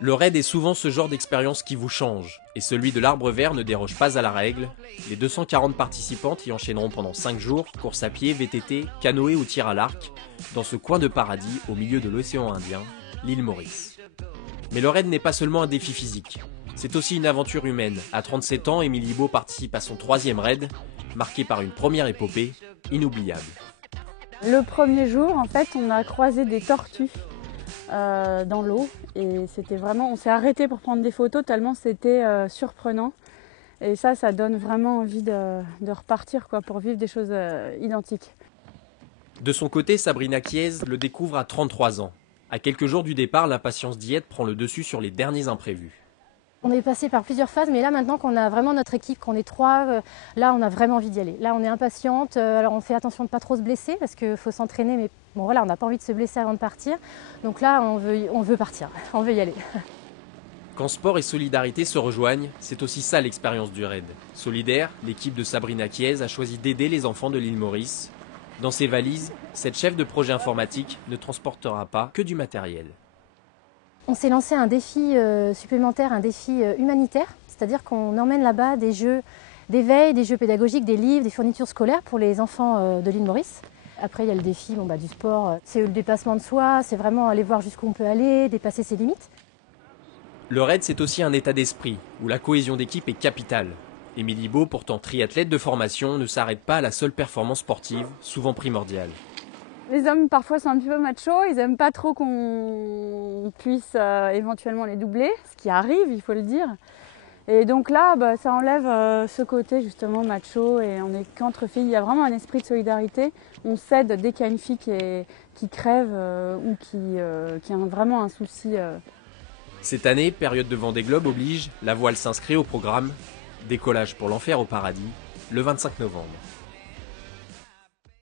Le raid est souvent ce genre d'expérience qui vous change, et celui de l'Arbre Vert ne déroge pas à la règle. Les 240 participantes y enchaîneront pendant 5 jours, course à pied, VTT, canoë ou tir à l'arc, dans ce coin de paradis au milieu de l'océan Indien, l'île Maurice. Mais le raid n'est pas seulement un défi physique, c'est aussi une aventure humaine. À 37 ans, Émilie Beau participe à son 3e raid, marqué par une première épopée inoubliable. Le premier jour, en fait, on a croisé des tortues dans l'eau et c'était vraiment, on s'est arrêté pour prendre des photos tellement c'était surprenant. Et ça donne vraiment envie de repartir quoi, pour vivre des choses identiques. De son côté, Sabrina Chiez le découvre à 33 ans. À quelques jours du départ, l'impatience d'y être prend le dessus sur les derniers imprévus. On est passé par plusieurs phases, mais là maintenant qu'on a vraiment notre équipe, qu'on est 3, là on a vraiment envie d'y aller. Là on est impatiente, alors on fait attention de ne pas trop se blesser parce qu'il faut s'entraîner, mais bon voilà, on n'a pas envie de se blesser avant de partir. Donc là on veut partir, on veut y aller. Quand sport et solidarité se rejoignent, c'est aussi ça l'expérience du raid. Solidaire, l'équipe de Sabrina Chiez a choisi d'aider les enfants de l'île Maurice. Dans ses valises, cette chef de projet informatique ne transportera pas que du matériel. On s'est lancé un défi supplémentaire, un défi humanitaire, c'est-à-dire qu'on emmène là-bas des jeux d'éveil, des jeux pédagogiques, des livres, des fournitures scolaires pour les enfants de l'île Maurice. Après, il y a le défi du sport, c'est le dépassement de soi, c'est vraiment aller voir jusqu'où on peut aller, dépasser ses limites. Le raid, c'est aussi un état d'esprit, où la cohésion d'équipe est capitale. Émilie Beau, pourtant triathlète de formation, ne s'arrête pas à la seule performance sportive, souvent primordiale. Les hommes parfois sont un petit peu machos, ils n'aiment pas trop qu'on puisse éventuellement les doubler, ce qui arrive, il faut le dire. Et donc là, ça enlève ce côté justement macho et on est qu'entre filles. Il y a vraiment un esprit de solidarité. On s'aide dès qu'il y a une fille qui crève ou qui a vraiment un souci. Cette année, période de Vendée Globe oblige, la voile s'inscrit au programme. Décollage pour l'enfer au paradis, le 25 novembre.